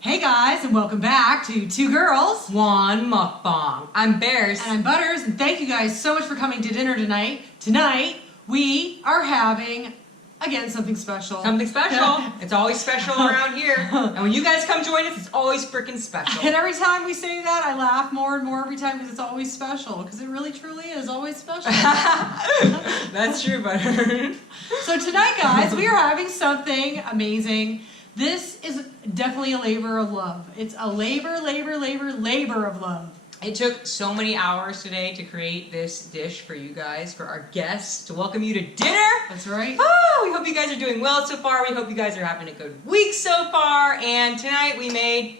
Hey guys, and welcome back to Two Girls, One Mukbang. I'm Bears. And I'm Butters, and thank you guys so much for coming to dinner tonight. Tonight, we are having, again, something special. Something special. It's always special around here. And when you guys come join us, it's always freaking special. And every time we say that, I laugh more and more every time because it's always special. Because it really, truly is always special. That's true, Butter. So tonight, guys, we are having something amazing. This is definitely a labor of love. It's a labor of love. It took so many hours today to create this dish for you guys, for our guests, to welcome you to dinner. That's right. Oh, we hope you guys are doing well so far. We hope you guys are having a good week so far. And tonight we made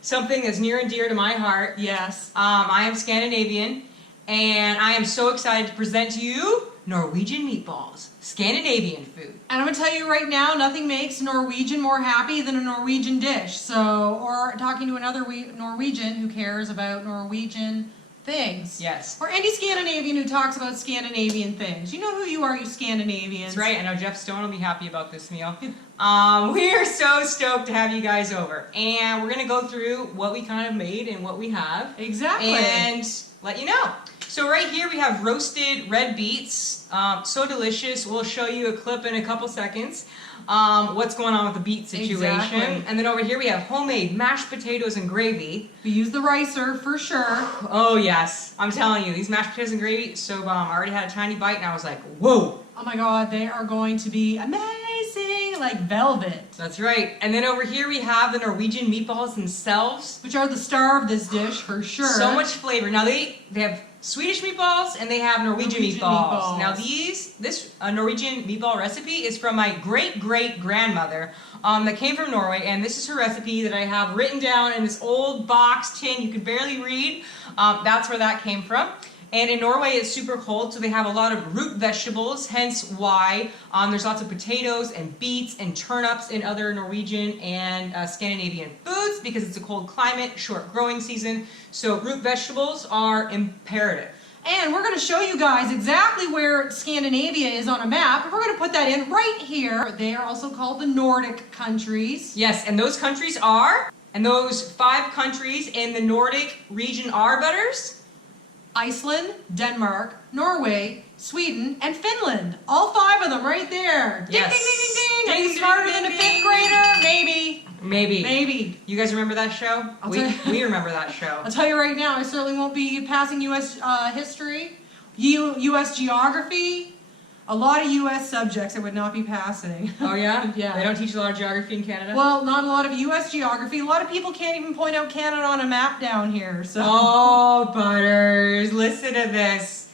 something that's near and dear to my heart. Yes. I am Scandinavian, and I am so excited to present to you Norwegian Meatballs, Scandinavian food. And I'm going to tell you right now, nothing makes Norwegian more happy than a Norwegian dish. So, or talking to another Norwegian who cares about Norwegian things. Yes. Or any Scandinavian who talks about Scandinavian things. You know who you are, you Scandinavians. That's right. I know Jeff Stone will be happy about this meal. We are so stoked to have you guys over. And we're going to go through what we kind of made and what we have. Exactly. And let you know. So right here we have roasted red beets, so delicious. We'll show you a clip in a couple seconds, what's going on with the beet situation. Exactly. And then over here we have homemade mashed potatoes and gravy. We use the ricer for sure. Oh yes, I'm telling you, these mashed potatoes and gravy, so bomb. I already had a tiny bite and I was like, whoa. Oh my god, they are going to be amazing, like velvet. That's right. And then over here we have the Norwegian meatballs themselves. Which are the star of this dish for sure. So much flavor. Now they have Swedish meatballs and they have Norwegian meatballs. Now this Norwegian meatball recipe is from my great-great-grandmother that came from Norway, and this is her recipe that I have written down in this old box tin you could barely read. That's where that came from. And in Norway it's super cold, so they have a lot of root vegetables, hence why there's lots of potatoes and beets and turnips in other Norwegian and Scandinavian foods, because it's a cold climate, short growing season, so root vegetables are imperative. And we're going to show you guys exactly where Scandinavia is on a map. We're going to put that in right here. They are also called the Nordic countries. Yes, and those countries are, and those 5 countries in the Nordic region are, Butters? Iceland, Denmark, Norway, Sweden, and Finland. All 5 of them right there. Ding, Yes. ding, ding, ding, ding. Ding, Are you ding, smarter ding, than a ding, 5th ding. grader? Maybe. Maybe. Maybe. You guys remember that show? I'll tell you. We remember that show. I'll tell you right now, I certainly won't be passing U.S. history, U.S. geography, a lot of U.S. subjects I would not be passing. Oh yeah? Yeah. They don't teach a lot of geography in Canada? Well, not a lot of U.S. geography. A lot of people can't even point out Canada on a map down here. So. Oh, Butters, listen to this.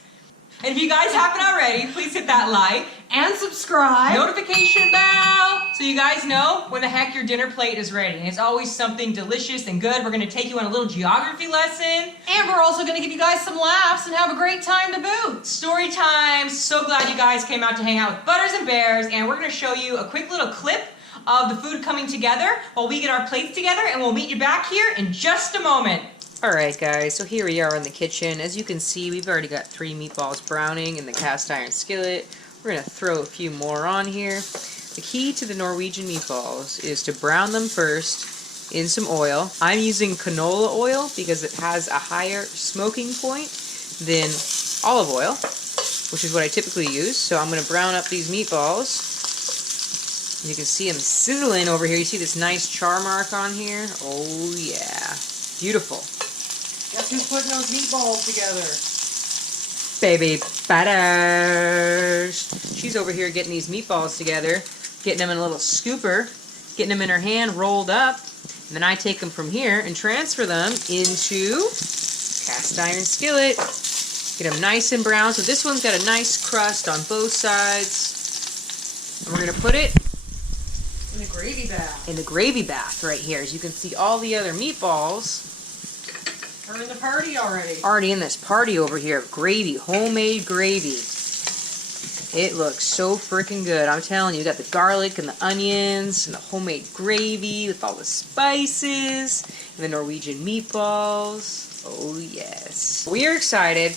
And if you guys haven't already, please hit that like And subscribe. notification bell so you guys know when the heck your dinner plate is ready. And it's always something delicious and good. We're going to take you on a little geography lesson. And we're also going to give you guys some laughs and have a great time to boot. Story time. So glad you guys came out to hang out with Butters and Bears. And we're going to show you a quick little clip of the food coming together while we get our plates together. And we'll meet you back here in just a moment. Alright guys, so here we are in the kitchen. As you can see, we've already got 3 meatballs browning in the cast iron skillet. We're going to throw a few more on here. The key to the Norwegian meatballs is to brown them first in some oil. I'm using canola oil because it has a higher smoking point than olive oil, which is what I typically use. So I'm going to brown up these meatballs. You can see them sizzling over here. You see this nice char mark on here? Oh yeah. Beautiful. Guess who's putting those meatballs together? Baby Butters. She's over here getting these meatballs together, getting them in a little scooper, getting them in her hand rolled up, and then I take them from here and transfer them into cast iron skillet. Get them nice and brown. So this one's got a nice crust on both sides. And we're going to put it In the gravy bath. in the gravy bath right here. As you can see, all the other meatballs We're in the party already. already in this party over here. Gravy, homemade gravy. It looks so freaking good. I'm telling you, got the garlic and the onions and the homemade gravy with all the spices and the Norwegian meatballs. Oh yes. We are excited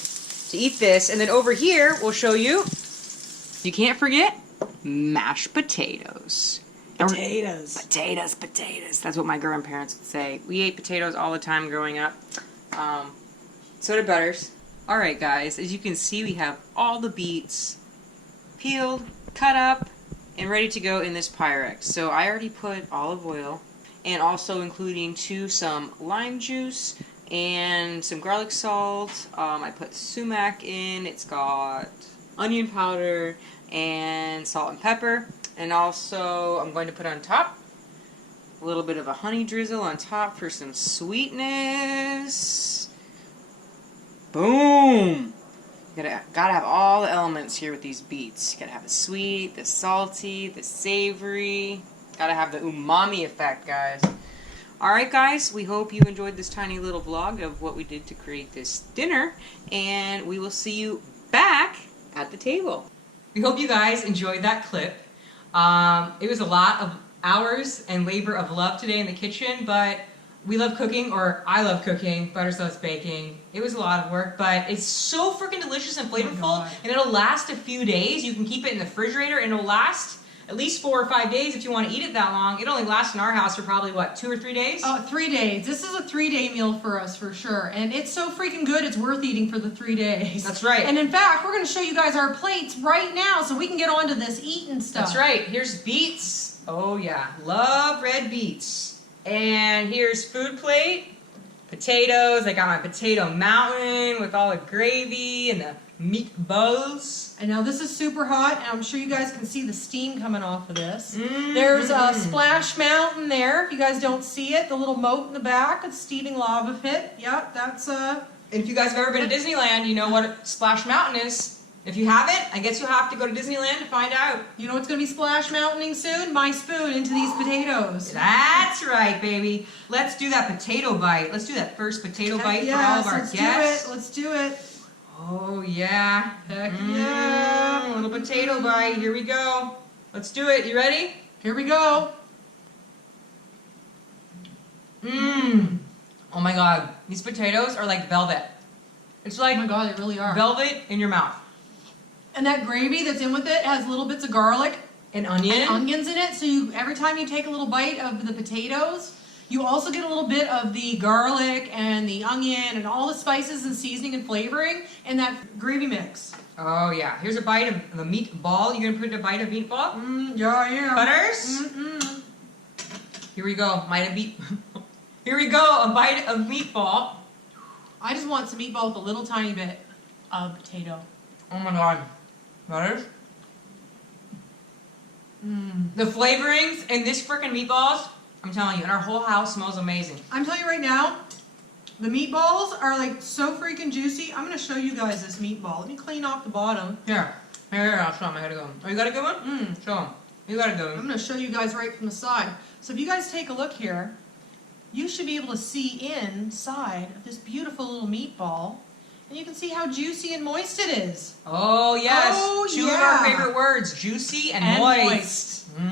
to eat this. And then over here, we'll show you, you can't forget, mashed potatoes. Potatoes. Potatoes, potatoes. That's what my grandparents would say. We ate potatoes all the time growing up. So did Butters. Alright guys, as you can see we have all the beets peeled, cut up, and ready to go in this Pyrex. So I already put olive oil, and also including some lime juice and some garlic salt. I put sumac in. It's got onion powder and salt and pepper. And also I'm going to put on top a little bit of a honey drizzle on top for some sweetness. Boom! Gotta have all the elements here with these beets. You gotta have the sweet, the salty, the savory. Gotta have the umami effect, guys. Alright guys, we hope you enjoyed this tiny little vlog of what we did to create this dinner, and we will see you back at the table. We hope you guys enjoyed that clip. It was a lot of hours and labor of love today in the kitchen, but we love cooking, or I love cooking. Butters loves baking. It was a lot of work, but it's so freaking delicious and flavorful, and it'll last a few days. You can keep it in the refrigerator, and it'll last at least 4 or 5 days if you want to eat it that long. It only lasts in our house for probably, what, 2 or 3 days? 3 days. This is a 3-day meal for us, for sure. And it's so freaking good, it's worth eating for the 3 days. That's right. And in fact, we're going to show you guys our plates right now so we can get on to this eating stuff. That's right. Here's beets. Oh, yeah. Love red beets. And here's food plate. Potatoes. I got my potato mountain with all the gravy and the meatballs. And now this is super hot, and I'm sure you guys can see the steam coming off of this. There's a splash mountain there. If you guys don't see it, the little moat in the back, a steaming lava pit. Yep, that's And if you guys have ever been to Disneyland, you know what Splash Mountain is. If you haven't, I guess you'll have to go to Disneyland to find out. You know what's going to be splash mountaining soon? My spoon into these potatoes. That's right, baby. Let's do that potato bite. Let's do that first potato bite for all of our guests. Let's do it. Oh, yeah. Heck yeah. A little potato bite. Here we go. Let's do it. You ready? Here we go. Oh my god. These potatoes are like velvet. It's like, Oh my god, they really are. velvet in your mouth. And that gravy that's in with it has little bits of garlic An onion. and onions in it. So every time you take a little bite of the potatoes, you also get a little bit of the garlic and the onion and all the spices and seasoning and flavoring in that gravy mix. Oh yeah. Here's a bite of the meatball. You gonna put a bite of meatball? Yeah, I am. Butters? Here we go. Here we go. A bite of meatball. I just want some meatball with a little tiny bit of potato. Oh my god. Butters? The flavorings in this frickin' meatballs, I'm telling you, and our whole house smells amazing. I'm telling you right now, the meatballs are like so freaking juicy. I'm going to show you guys this meatball. Let me clean off the bottom. Here, I'll show them. I got a good one. Oh, you got a good one? Show them. You got a good I'm one. going to show you guys right from the side. So if you guys take a look here, you should be able to see inside of this beautiful little meatball. And you can see how juicy and moist it is. Oh, yes. Oh, Two of our favorite words, juicy and moist. You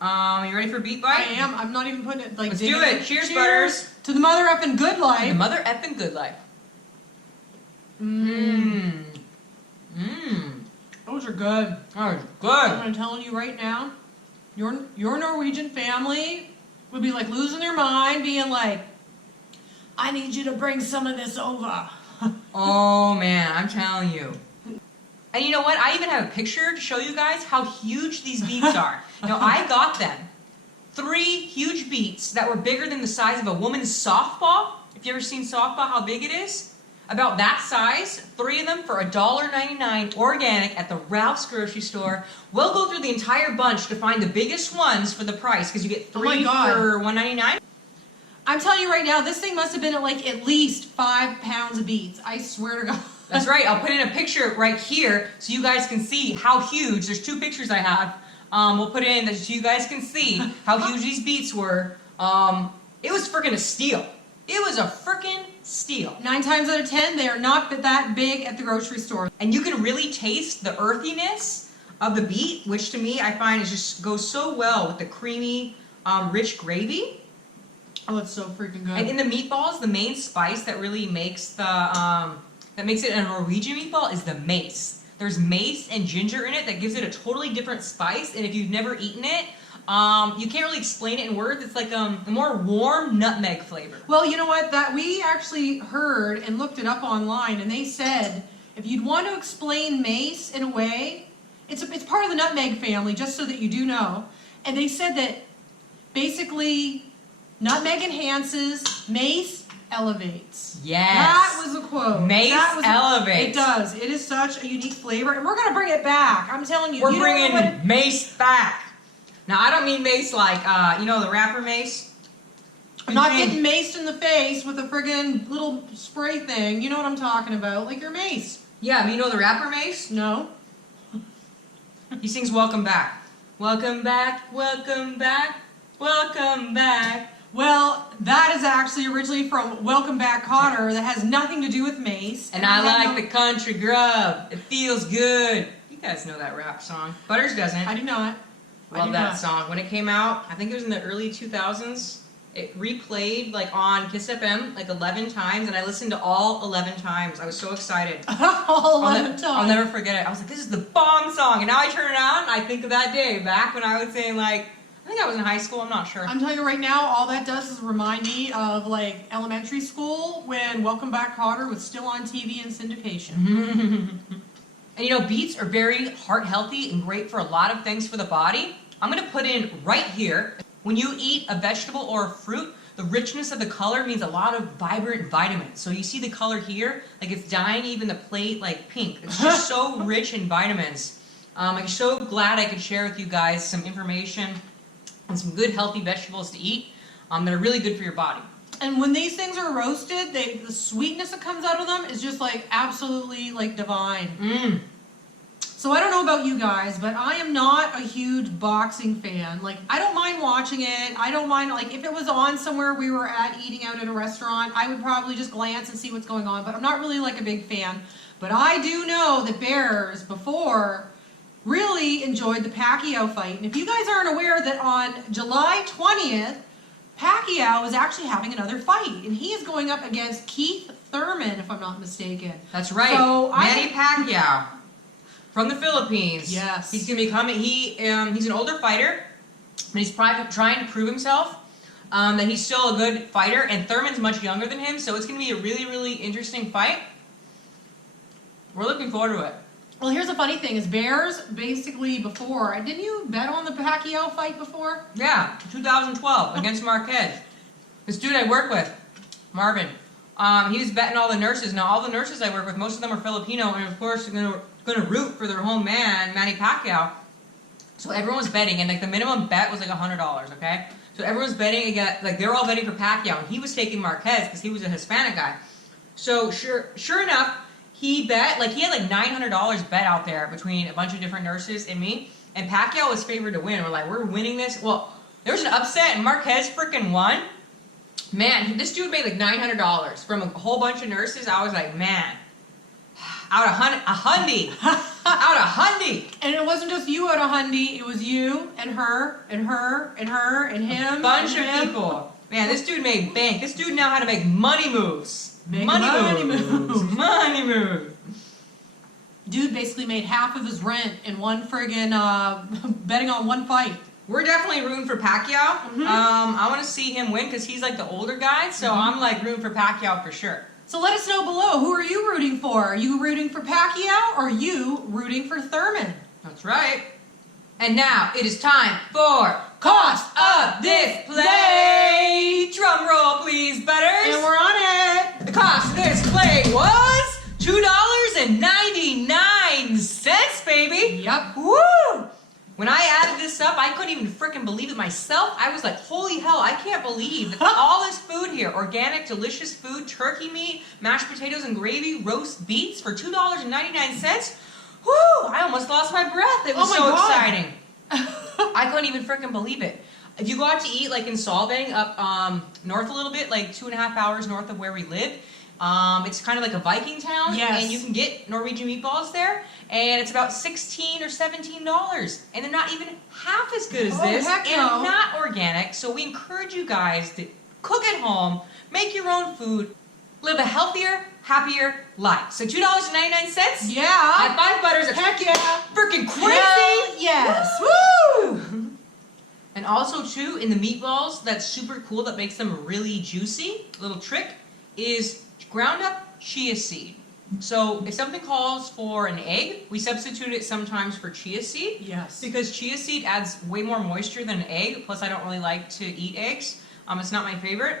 ready for a beet bite? I am. I'm not even putting it like. Let's do it. Cheers, Butters. To the mother effing good The life. mother effing good life. Those are good. Oh, good. I'm telling you right now, your Norwegian family would be like losing their mind, being like, I need you to bring some of this over. Oh man, I'm telling you. And you know what? I even have a picture to show you guys how huge these beets are. Now I got them. 3 huge beets that were bigger than the size of a woman's softball. If you ever seen softball, how big it is? About that size. 3 of them for $1.99 organic at the Ralph's grocery store. We'll go through the entire bunch to find the biggest ones for the price, because you get 3 for $1.99. I'm telling you right now, this thing must have been at least 5 pounds of beets. I swear to God. That's right. I'll put in a picture right here so you guys can see how huge. There's 2 pictures I have. We'll put it in so you guys can see how huge these beets were. It was freaking a steal. It was a freaking steal. 9 times out of 10, they are not that big at the grocery store. And you can really taste the earthiness of the beet, which to me I find just goes so well with the creamy, rich gravy. Oh, it's so freaking good. And in the meatballs, the main spice that really makes that makes it a Norwegian meatball is the mace. There's mace and ginger in it that gives it a totally different spice, and if you've never eaten it, You can't really explain it in words. It's like a more warm nutmeg flavor. Well, you know what? That we actually heard and looked it up online, and they said if you'd want to explain mace in a way, it's part of the nutmeg family, just so that you do know. And they said that basically nutmeg enhances, mace elevates. Yes. That was a quote. Mace elevates. It does. It is such a unique flavor, and we're gonna bring it back. I'm telling you. We're bringing mace back. Now, I don't mean mace like, you know, the rapper Mace. I'm not getting maced in the face with a friggin' little spray thing. You know what I'm talking about, like your mace. Yeah, you know the rapper Mace? No. He sings Welcome Back. Welcome back, welcome back, welcome back. Well, that is actually originally from Welcome Back, Kotter. That has nothing to do with mace. And I like the country grub. It feels good. You guys know that rap song. Butters doesn't. I do not. Love that song. When it came out, I think it was in the early 2000s. It replayed like on Kiss FM like 11 times, and I listened to all 11 times. I was so excited. All 11 times. I'll never forget it. I was like, this is the bomb song. And now I turn it on, and I think of that day back when I was saying like, I think I was in high school. I'm not sure. I'm telling you right now, all that does is remind me of like elementary school when Welcome Back, Kotter was still on TV in syndication. And you know, beets are very heart healthy and great for a lot of things for the body. I'm going to put in right here, when you eat a vegetable or a fruit, the richness of the color means a lot of vibrant vitamins. So you see the color here, like it's dyeing even the plate like pink. It's just so rich in vitamins. I'm so glad I could share with you guys some information on some good healthy vegetables to eat that are really good for your body. And when these things are roasted, the sweetness that comes out of them is just like absolutely like divine. So I don't know about you guys, but I am not a huge boxing fan. Like, I don't mind watching it. I don't mind, like, if it was on somewhere we were at eating out at a restaurant, I would probably just glance and see what's going on. But I'm not really like a big fan. But I do know that Bears before really enjoyed the Pacquiao fight. And if you guys aren't aware that on July 20th, Pacquiao is actually having another fight. And he is going up against Keith Thurman, if I'm not mistaken. That's right. So Manny Pacquiao. From the Philippines. Yes. He's going to be coming. He's an older fighter, and he's probably trying to prove himself that he's still a good fighter, and Thurman's much younger than him, so it's going to be a really, really interesting fight. We're looking forward to it. Well, here's the funny thing, is Bears basically before, didn't you bet on the Pacquiao fight before? Yeah, 2012 against Marquez. This dude I work with, Marvin, he was betting all the nurses. Now, all the nurses I work with, most of them are Filipino, and of course, they're going to root for their home man, Manny Pacquiao. So everyone was betting, and like the minimum bet was like $100, okay? So everyone's betting against, like they're all betting for Pacquiao, and he was taking Marquez because he was a Hispanic guy. So sure enough, he bet, like he had like $900 bet out there between a bunch of different nurses and me, and Pacquiao was favored to win. We're like, we're winning this. Well, there was an upset, and Marquez freaking won. Man, this dude made like $900 from a whole bunch of nurses. I was like, man. Out a hundy. Out a hundy. And it wasn't just you out a hundy, it was you and her and her and her and him. A bunch and of him. people. Man, this dude made bank. This dude knew how to make money moves. Money moves. Money moves. Dude basically made half of his rent in one friggin' betting on one fight. We're definitely rooting for Pacquiao. I want to see him win because he's like the older guy, so I'm like rooting for Pacquiao for sure. So let us know below, who are you rooting for? Are you rooting for Pacquiao or are you rooting for Thurman? That's right. And now it is time for Cost of This Play. Drum roll, please, Butters. And we're on it. The cost of this play was $2.99, baby. Yep. Woo! When I added this up, I couldn't even freaking believe it myself. I was like, holy hell, I can't believe that all this food here, organic, delicious food, turkey meat, mashed potatoes and gravy, roast beets for $2.99. Woo! I almost lost my breath. It was so exciting. I couldn't even freaking believe it. If you go out to eat, like in Solvang, up north a little bit, like 2.5 hours north of where we live, it's kind of like a Viking town, yes. And you can get Norwegian meatballs there, and it's about $16 or $17, and they're not even half as good as this, heck and no. not organic. So we encourage you guys to cook at home, make your own food, live a healthier, happier life. So $2.99. Yeah. High five, Butters. Heck yeah. Freaking crazy. Hell yes. Woo! And also too, in the meatballs, that's super cool, that makes them really juicy, little trick, is ground up chia seed. So if something calls for an egg, we substitute it sometimes for chia seed. Yes. Because chia seed adds way more moisture than an egg, plus I don't really like to eat eggs. It's not my favorite.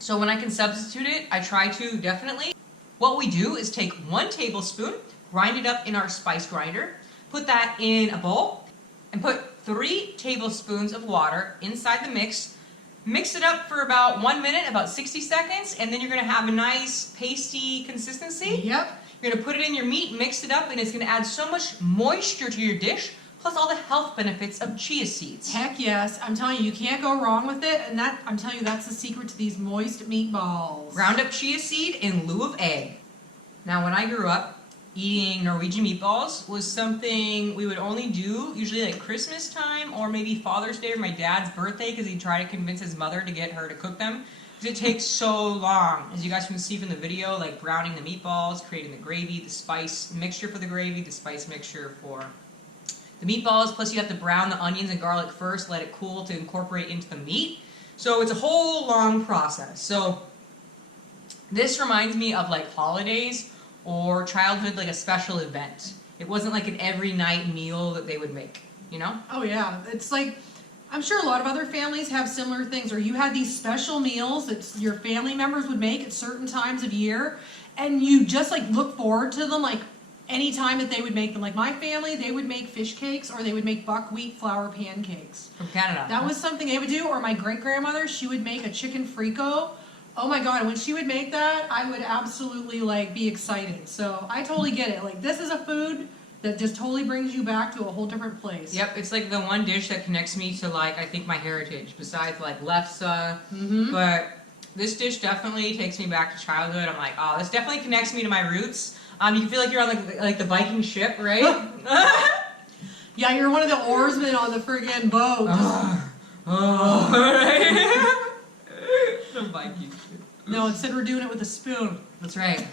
So when I can substitute it, I try to, definitely. What we do is take 1 tablespoon, grind it up in our spice grinder, put that in a bowl, and put 3 tablespoons of water inside the mix. Mix it up for about 1 minute, about 60 seconds, and then you're gonna have a nice pasty consistency. Yep. You're gonna put it in your meat, mix it up, and it's gonna add so much moisture to your dish, plus all the health benefits of chia seeds. Heck yes. I'm telling you, you can't go wrong with it. And that, I'm telling you, that's the secret to these moist meatballs. Ground up chia seed in lieu of egg. Now, when I grew up, eating Norwegian meatballs was something we would only do usually like Christmas time or maybe Father's Day or my dad's birthday, because he'd try to convince his mother to get her to cook them. Because it takes so long. As you guys can see from the video, like browning the meatballs, creating the gravy, the spice mixture for the gravy, the spice mixture for the meatballs, plus you have to brown the onions and garlic first, let it cool to incorporate into the meat. So it's a whole long process. So this reminds me of like holidays or childhood, like a special event. It wasn't like an every night meal that they would make, you know? Oh yeah, it's like, I'm sure a lot of other families have similar things, or you had these special meals that your family members would make at certain times of year, and you just like look forward to them like any time that they would make them. Like my family, they would make fish cakes or they would make buckwheat flour pancakes. From Canada. That was something they would do, or my great-grandmother, she would make a chicken frico. Oh my god, when she would make that, I would absolutely like be excited. So I totally get it. Like this is a food that just totally brings you back to a whole different place. Yep, it's like the one dish that connects me to like, I think my heritage, besides like lefse. Mm-hmm. But this dish definitely takes me back to childhood. I'm like, oh, this definitely connects me to my roots. You can feel like you're on like the Viking ship, right? Yeah, you're one of the oarsmen on the friggin' boat. The Viking ship. No, instead we're doing it with a spoon. That's right.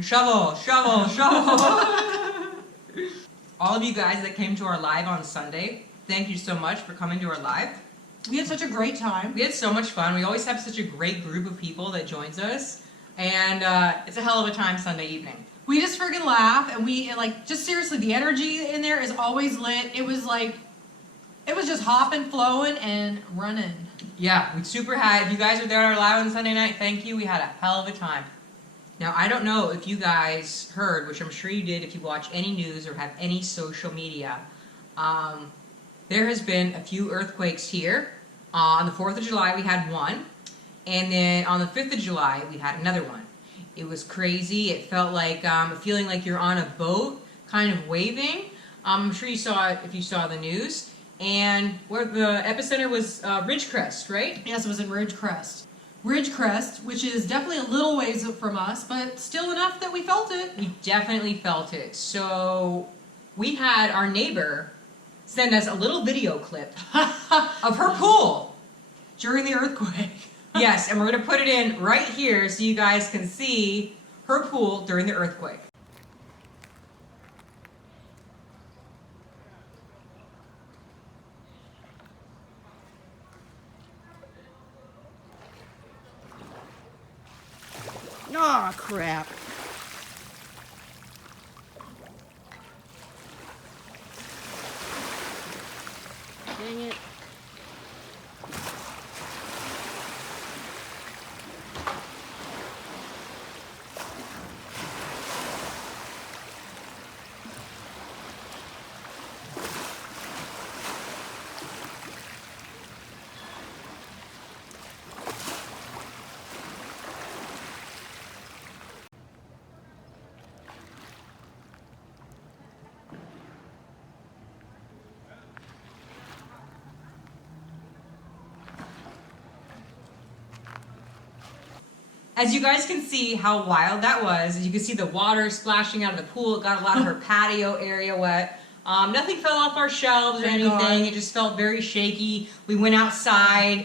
Shovel, shovel, shovel. All of you guys that came to our live on Sunday, thank you so much for coming to our live. We had such a great time. We had so much fun. We always have such a great group of people that joins us. And it's a hell of a time Sunday evening. We just friggin' laugh, and like, just seriously, the energy in there is always lit. It was just hopping, flowing, and running. Yeah, we super had. If you guys were there on our live on Sunday night, thank you. We had a hell of a time. Now, I don't know if you guys heard, which I'm sure you did if you watch any news or have any social media. There has been a few earthquakes here. On the 4th of July, we had one. And then on the 5th of July, we had another one. It was crazy. It felt like feeling like you're on a boat, kind of waving. I'm sure you saw it if you saw the news. And where the epicenter was Ridgecrest, right? Yes, it was in Ridgecrest. Ridgecrest, which is definitely a little ways from us, but still enough that we felt it. We definitely felt it. So we had our neighbor send us a little video clip of her pool During the earthquake. Yes, and we're going to put it in right here so you guys can see her pool during the earthquake. Aw, crap. Dang it. As you guys can see how wild that was, as you can see the water splashing out of the pool, it got a lot of her patio area wet. Nothing fell off our shelves or Thank anything. God. It just felt very shaky. We went outside.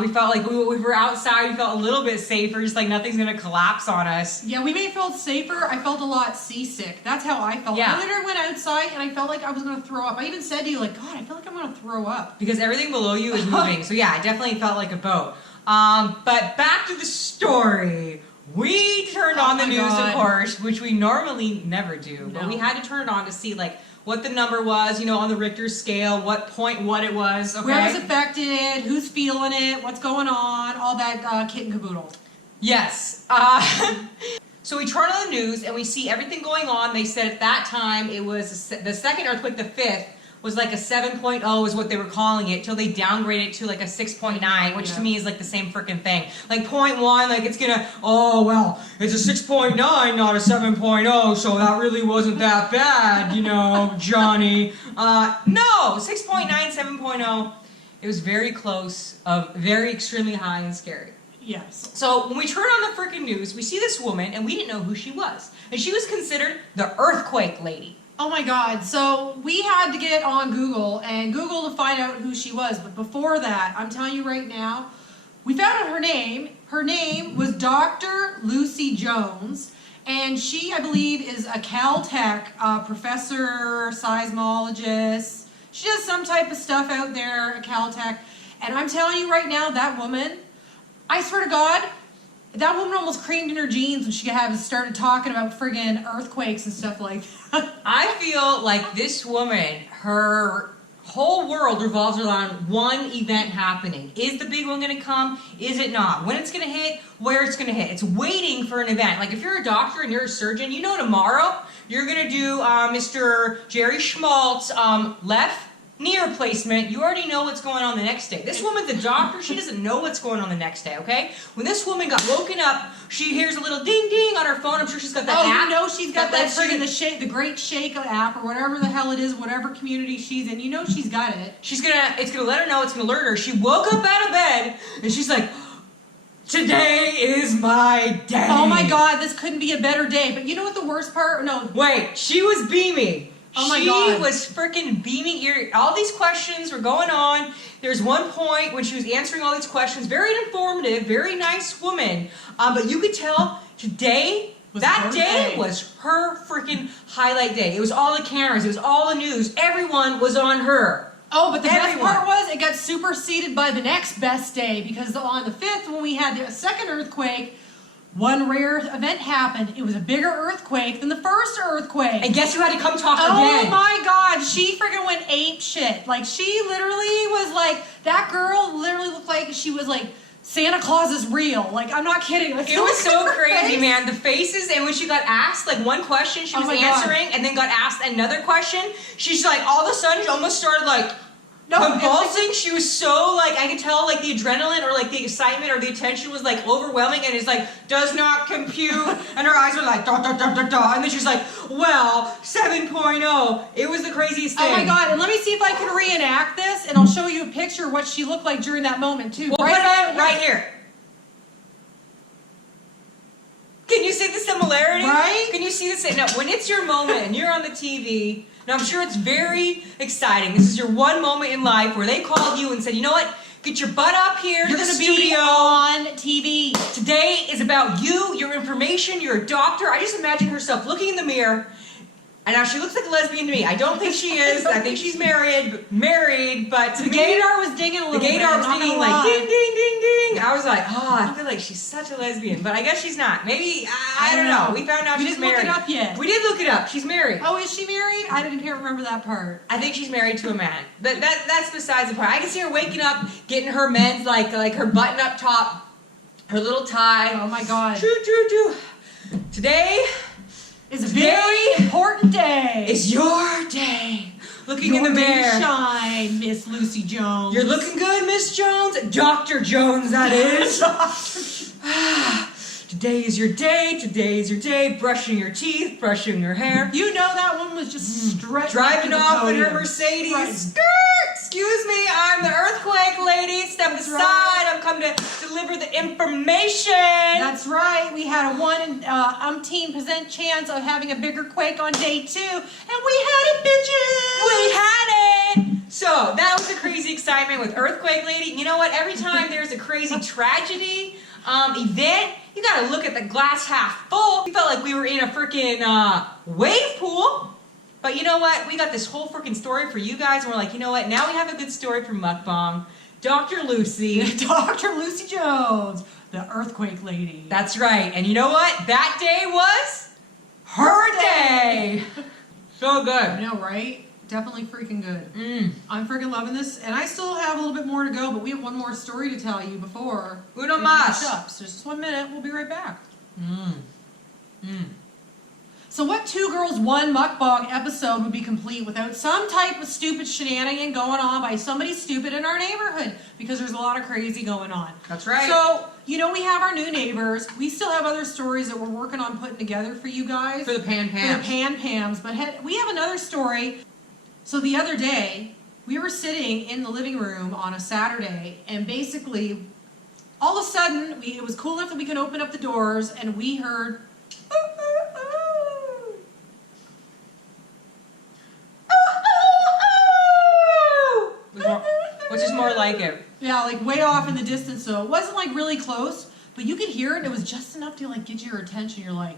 We felt like we were outside. We felt a little bit safer, just like nothing's gonna collapse on us. Yeah, we may have felt safer. I felt a lot seasick. That's how I felt. Yeah. I literally went outside and I felt like I was going to throw up. I even said to you, like, God, I feel like I'm going to throw up. Because everything below you is moving. So yeah, it definitely felt like a boat. But back to the story. We turned on the my news, God. of course, which we normally never do. But No. we had to turn it on to see like what the number was, you know, on the Richter scale, what it was, okay? Where was affected, who's feeling it, what's going on, all that kit and caboodle. Yes. So we turn on the news and we see everything going on. They said at that time it was the second earthquake, the fifth, was like a 7.0 is what they were calling it, till they downgraded it to like a 6.9, which to me is like the same freaking thing. Like 0.1, like it's gonna, oh well, it's a 6.9, not a 7.0, so that really wasn't that bad, you know, Johnny. No, 6.9, 7.0, it was very close, very extremely high and scary. Yes. So when we turn on the freaking news, we see this woman, and we didn't know who she was. And she was considered the earthquake lady. Oh my God. So we had to get on Google and Google to find out who she was. But before that, I'm telling you right now, we found out her name. Her name was Dr. Lucy Jones. And she, I believe, is a Caltech professor, seismologist. She does some type of stuff out there at Caltech. And I'm telling you right now, that woman, I swear to God, that woman almost creamed in her jeans when she started talking about friggin' earthquakes and stuff like that. I feel like this woman, her whole world revolves around one event happening. Is the big one going to come? Is it not? When it's going to hit? Where it's going to hit? It's waiting for an event. Like if you're a doctor and you're a surgeon, you know tomorrow you're going to do Mr. Jerry Schmaltz left knee replacement. You already know what's going on the next day. This woman's a doctor. She doesn't know what's going on the next day, okay? When this woman got woken up, she hears a little ding ding on her phone. I'm sure she's got that app. You know she's got that friggin' friggin' the Great Shake app or whatever the hell it is, whatever community she's in. You know she's got it. It's gonna let her know, it's gonna alert her. She woke up out of bed and she's like, today is my day. Oh my God, this couldn't be a better day. But you know what the worst part? No. Wait, she was beaming. Oh my she God. was freaking beaming. All these questions were going on. There's one point when she was answering all these questions, very informative, very nice woman. But you could tell today, that day was her freaking highlight day. It was all the cameras, it was all the news. Everyone was on her. Oh, but the best part was it got superseded by the next best day because on the 5th when we had the second earthquake, one rare event happened. It was a bigger earthquake than the first earthquake. And guess who had to come talk Oh again? my God, she freaking went ape shit. Like she literally was like, that girl literally looked like she was like, Santa Claus is real. Like, I'm not kidding. Like, It was so her crazy, face. man. The faces, and when she got asked, like, one question she was my God. answering, and then got asked another question, she's like, all of a sudden, she almost started, like, No, convulsing. She was so, like, I could tell, like, the adrenaline or, like, the excitement or the attention was, like, overwhelming, and it's like, does not compute, and her eyes were like, da, da, da, da, da, and then she's like, well, 7.0. It was the craziest thing. Oh my God, and let me see if I can reenact this, and I'll show you a picture of what she looked like during that moment, too. We'll put it on right here. Can you see the similarity? Right? Can you see this? Now, when it's your moment and you're on the TV, now I'm sure it's very exciting. This is your one moment in life where they called you and said, you know what? Get your butt up here to You're the going to studio. be on TV. Today is about you, your information, you're a doctor. I just imagine herself looking in the mirror. And now she looks like a lesbian to me. I don't think she is. I think she's married, but to The me, gaydar was dinging a little the bit. gaydar was not dinging gonna like lie. ding, ding, ding, ding. I was like, oh, I feel like she's such a lesbian. But I guess she's not. Maybe, I don't know. We found out We she's didn't look married. it up yet. We did look it up. She's married. Oh, is she married? I can't remember that part. I think she's married to a man. But that's besides the point. I can see her waking up, getting her men's, like her button-up top, her little tie. Oh my God. Today It's a very important day. is your day. Looking in the Your day mirror. to shine, Miss Lucy Jones. You're looking good, Miss Jones. Dr. Jones, that is. Today is your day. Today is your day. Brushing your teeth, brushing your hair. You know that one was just stretched Driving up to the off in her podium. Mercedes. Right. Skirt! Excuse me, I'm the earthquake lady. Step aside. right. I'm come to deliver the information. That's right. We had a 1 in umpteen% chance of having a bigger quake on day 2, and we had it, bitches. We had it! So, that was a crazy excitement with Earthquake Lady. You know what? Every time there's a crazy tragedy event, you gotta look at the glass half full. We felt like we were in a freaking wave pool. But you know what? We got this whole freaking story for you guys, and we're like, you know what? Now we have a good story for Mukbang. Dr. Lucy. Dr. Lucy Jones, the Earthquake Lady. That's right. And you know what? That day was her day. So good. I know, right? Definitely freaking good. I'm freaking loving this, and I still have a little bit more to go, but we have one more story to tell you before Uno we mas. finish up. So just 1 minute, we'll be right back. So what Two Girls One Mukbang episode would be complete without some type of stupid shenanigan going on by somebody stupid in our neighborhood? Because there's a lot of crazy going on. That's right. So, you know, we have our new neighbors. We still have other stories that we're working on putting together for you guys. For the Pan For Pams. the Pan Pams. But we have another story. So the other day, we were sitting in the living room on a Saturday, and basically, all of a sudden, it was cool enough that we could open up the doors, and we heard... Which is more like it. Yeah, like way off in the distance, so it wasn't like really close, but you could hear it. It was just enough to like get your attention. You're like,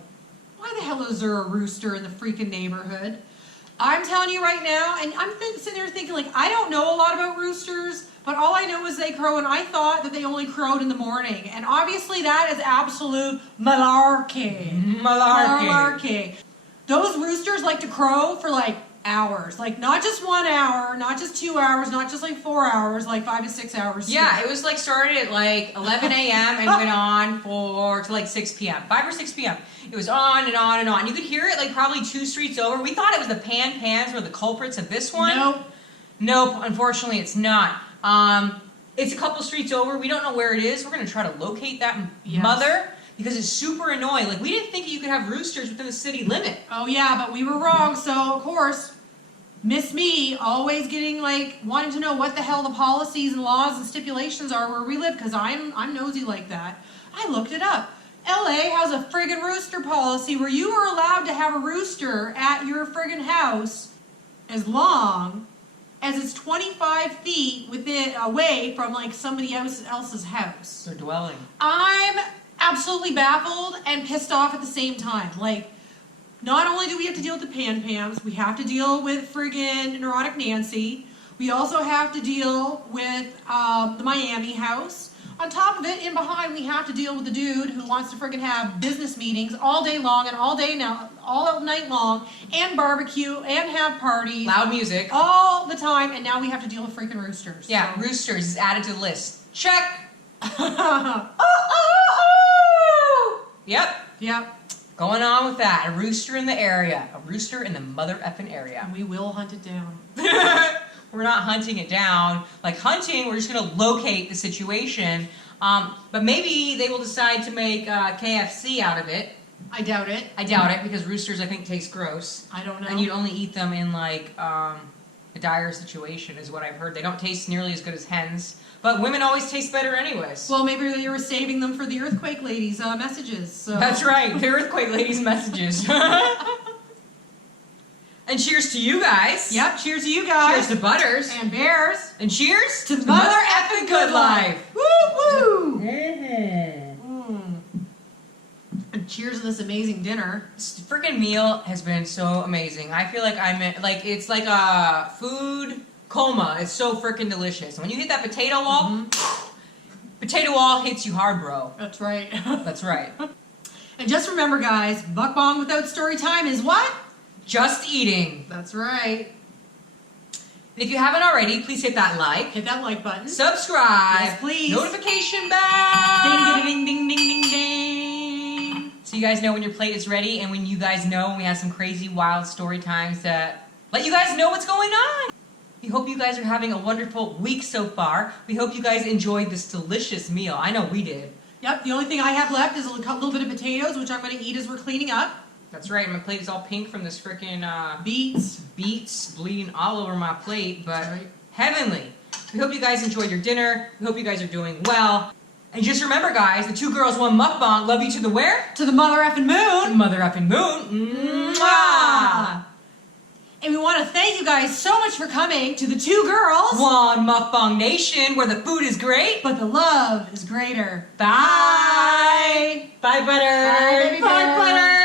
why the hell is there a rooster in the freaking neighborhood? I'm telling you right now, and I'm sitting there thinking like, I don't know a lot about roosters, but all I know is they crow, and I thought that they only crowed in the morning, and obviously that is absolute malarkey. Malarkey. Those roosters like to crow for like hours, like not just 1 hour, not just 2 hours, not just like 4 hours, like 5 to 6 hours. Yeah, it was like started at like 11 a.m. and went on to like 6 p.m. 5 or 6 p.m. It was on and on and on. You could hear it like probably 2 streets over. We thought it was the Pan Pans were the culprits of this one. Nope, unfortunately it's not. It's a couple streets over. We don't know where it is. We're going to try to locate that mother because it's super annoying. Like, we didn't think you could have roosters within the city limit. Oh yeah, but we were wrong. So of course, Miss Me always getting like wanting to know what the hell the policies and laws and stipulations are where we live, because I'm nosy like that. I looked it up. LA has a friggin' rooster policy where you are allowed to have a rooster at your friggin' house as long as it's 25 feet away from like somebody else's house. Their dwelling. I'm absolutely baffled and pissed off at the same time. Like, not only do we have to deal with the Pan Pams, we have to deal with friggin' Neurotic Nancy. We also have to deal with the Miami house. On top of it, in behind, we have to deal with the dude who wants to friggin' have business meetings all day long and all night long, and barbecue and have parties. Loud music. All the time, and now we have to deal with freaking roosters. Yeah, so. roosters is added to the list. Check. Yep. Going on with that. A rooster in the area. A rooster in the mother effing area. And we will hunt it down. We're not hunting it down. Like hunting, we're just going to locate the situation. But maybe they will decide to make KFC out of it. I doubt it. I doubt it, because roosters, I think, taste gross. I don't know. And you'd only eat them in, like, a dire situation, is what I've heard. They don't taste nearly as good as hens. But women always taste better anyways. Well, maybe they were saving them for the Earthquake Ladies' messages. So. That's right, the Earthquake Ladies' messages. And cheers to you guys. Yep, cheers to you guys. Cheers to Butters. And Bears. And cheers to Mother effing Good Life. Woo woo! And cheers to this amazing dinner. This freaking meal has been so amazing. I feel like it's like a food coma. It's so freaking delicious. When you hit that potato wall, potato wall hits you hard, bro. That's right. That's right. And just remember, guys, mukbang without story time is what? Just eating. That's right. If you haven't already, please hit that like. Hit that like button. Subscribe. Yes, please. Notification bell. Ding, ding, ding, ding, ding, ding. So you guys know when your plate is ready, and when you guys know when we have some crazy, wild story times to let you guys know what's going on. We hope you guys are having a wonderful week so far. We hope you guys enjoyed this delicious meal. I know we did. Yep, the only thing I have left is a little bit of potatoes, which I'm going to eat as we're cleaning up. That's right, my plate is all pink from this freaking beets bleeding all over my plate, but right. Heavenly. We hope you guys enjoyed your dinner. We hope you guys are doing well. And just remember, guys, the 2 girls, 1 mukbang. Love you to the where? To the mother effing moon. Mother effing moon. Mwah! And we want to thank you guys so much for coming to the 2 girls. 1 mukbang nation where the food is great. But the love is greater. Bye. Bye, butter. Bye, baby Bye, bear. butter.